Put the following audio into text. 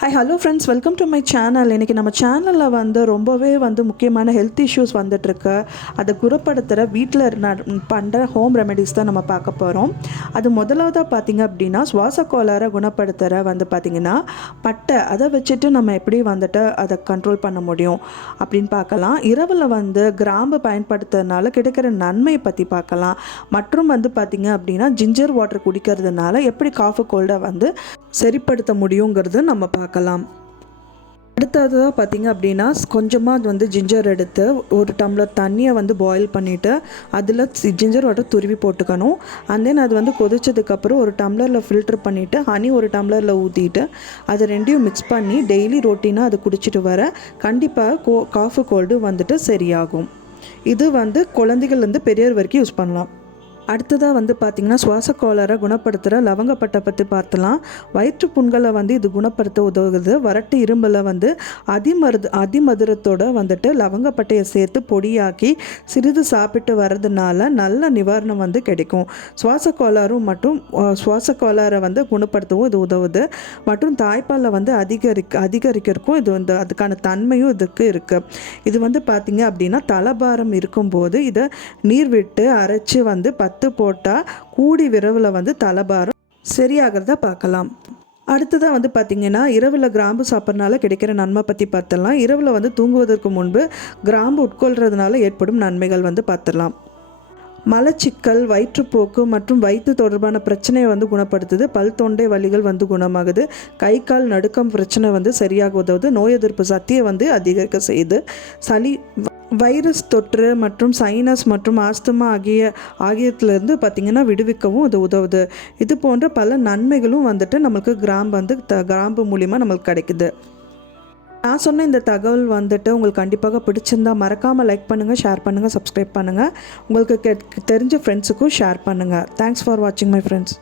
Hi hello friends, welcome to my channel. இன்றைக்கி நம்ம சேனலில் ரொம்பவே முக்கியமான ஹெல்த் இஷ்யூஸ் வந்துட்டுருக்கு. அதை குணப்படுத்துகிற வீட்டில் பண்ணுற ஹோம் ரெமெடிஸ் தான் நம்ம பார்க்க போகிறோம். அது முதலாவதாக பார்த்திங்க அப்படின்னா, சுவாச கோளாறை குணப்படுத்துகிற பார்த்திங்கன்னா பட்டை, அதை வச்சுட்டு நம்ம எப்படி அதை கண்ட்ரோல் பண்ண முடியும் அப்படின்னு பார்க்கலாம். இரவில் கிராம்பு பயன்படுத்துறதுனால கிடைக்கிற நன்மையை பற்றி பார்க்கலாம். மற்றும் பார்த்திங்க அப்படின்னா ஜிஞ்சர் வாட்டர் குடிக்கிறதுனால எப்படி காஃபு கோல்டை சரிப்படுத்த முடியுங்கிறது நம்ம பார்க்கலாம். அடுத்ததாக பார்த்திங்க அப்படின்னா, கொஞ்சமாக ஜிஞ்சர் எடுத்து ஒரு டம்ளர் தண்ணியை பாயில் பண்ணிவிட்டு அதில் ஜிஞ்சர் வாட்டர் துருவி போட்டுக்கணும். அண்ட் தென் அது கொதிச்சதுக்கப்புறம் ஒரு டம்ளரில் ஃபில்டர் பண்ணிவிட்டு ஹனி ஒரு டம்ளரில் ஊற்றிட்டு அதை ரெண்டையும் மிக்ஸ் பண்ணி டெய்லி ரொட்டீனாக அதை குடிச்சிட்டு வர கண்டிப்பாக காஃபு கோல்டு சரியாகும். இது குழந்தைகள்லேருந்து பெரியவர் வரைக்கும் யூஸ் பண்ணலாம். அடுத்ததாக பார்த்திங்கன்னா, சுவாச கோளாறை குணப்படுத்துகிற லவங்கப்பட்டை பற்றி பார்த்தலாம். வயிற்று புண்களை இது குணப்படுத்த உதவுகிறது. வறட்டு இரும்பில் அதிமதுரத்தோடு லவங்கப்பட்டையை சேர்த்து பொடியாக்கி சிறிது சாப்பிட்டு வர்றதுனால நல்ல நிவாரணம் கிடைக்கும். சுவாச கோளாறை குணப்படுத்தவும் இது உதவுது. மற்றும் தாய்ப்பாலை அதிகரிக்கிறதுக்கும் இது அதுக்கான தன்மையும் இதுக்கு இருக்குது. இது பார்த்திங்க அப்படின்னா, தலபாரம் இருக்கும்போது இதை நீர் விட்டு அரைச்சி 10 போட்டால் கூடி விரைவில் தலபாரம் சரியாகிறத பார்க்கலாம். அடுத்ததாக பார்த்திங்கன்னா, இரவில் கிராம்பு சாப்பிட்றதுனால கிடைக்கிற நன்மை பற்றி பார்த்துடலாம். இரவில் தூங்குவதற்கு முன்பு கிராம்பு உட்கொள்கிறதுனால ஏற்படும் நன்மைகள் பார்த்துடலாம். மலச்சிக்கல், வயிற்றுப்போக்கு மற்றும் வயிற்று தொடர்பான பிரச்சனையை குணப்படுத்துது. பல் தொண்டை வலிகள் குணமாகுது. கை கால் நடுக்கம் பிரச்சனை சரியாக உதவுது. நோய் எதிர்ப்பு சக்தியை அதிகரிக்க செய்யுது. சளி, வைரஸ் தொற்று மற்றும் சைனஸ் மற்றும் ஆஸ்துமா ஆகியத்திலிருந்து பார்த்திங்கன்னா விடுவிக்கவும் இது உதவுது. இது போன்ற பல நன்மைகளும் நம்மளுக்கு கிராம்பு மூலிமா நம்மளுக்கு கிடைக்குது. நான் சொன்ன இந்த தகவல் உங்களுக்கு கண்டிப்பாக பிடிச்சிருந்தால் மறக்காமல் லைக் பண்ணுங்கள், ஷேர் பண்ணுங்கள், சப்ஸ்கிரைப் பண்ணுங்கள். உங்களுக்கு தெரிஞ்ச ஃப்ரெண்ட்ஸுக்கும் ஷேர் பண்ணுங்கள். தேங்க்ஸ் ஃபார் வாட்சிங் மை ஃப்ரெண்ட்ஸ்.